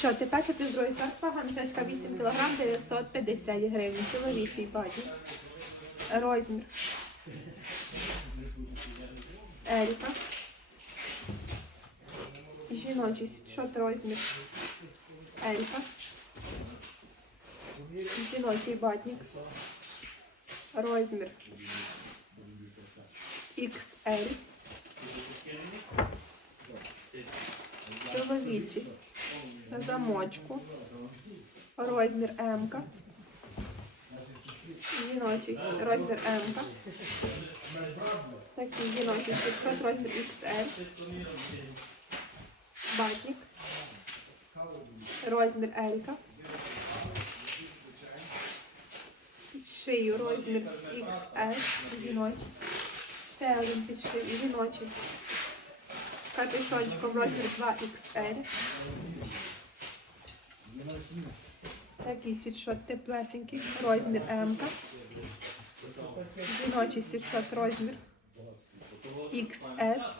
Світшоти. Перший плюс другий сорт, вага мішечка 8 кг 950 гривень. Чоловічий баді. Розмір. Елька. Жіночий світшот розмір. Елька. Жіночий батник. Розмір. XL. Чоловічий. На замочку. Розмір М. Жіночий. Розмір М. Такий жіночий світшот, розмір XL. Батник. Розмір L. Під шию розмір XL. Жіночий. Ще один під шию. Жіночий. Капюшончиком розмір 2XL. Такий світшот теплесенький. Розмір М. Жіночий світшот розмір XS.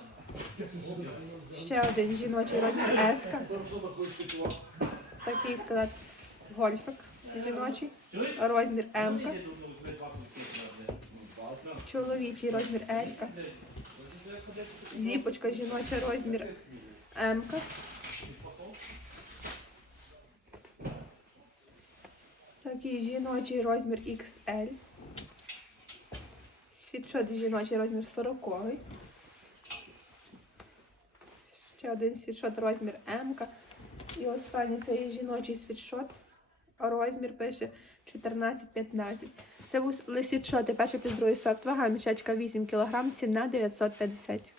Ще один жіночий розмір S. Такий сказати гольфик жіночий. Розмір М. Чоловічий розмір L. Зіпочка жіноча розмір М. Такий жіночий розмір XL. Світшот жіночий розмір 40. Ще один світшот розмір М. І останній це є жіночий світшот. Розмір пише 14-15. Це був світшоти перший плюс другий сорт. Вага мішечка 8 кг, ціна 950.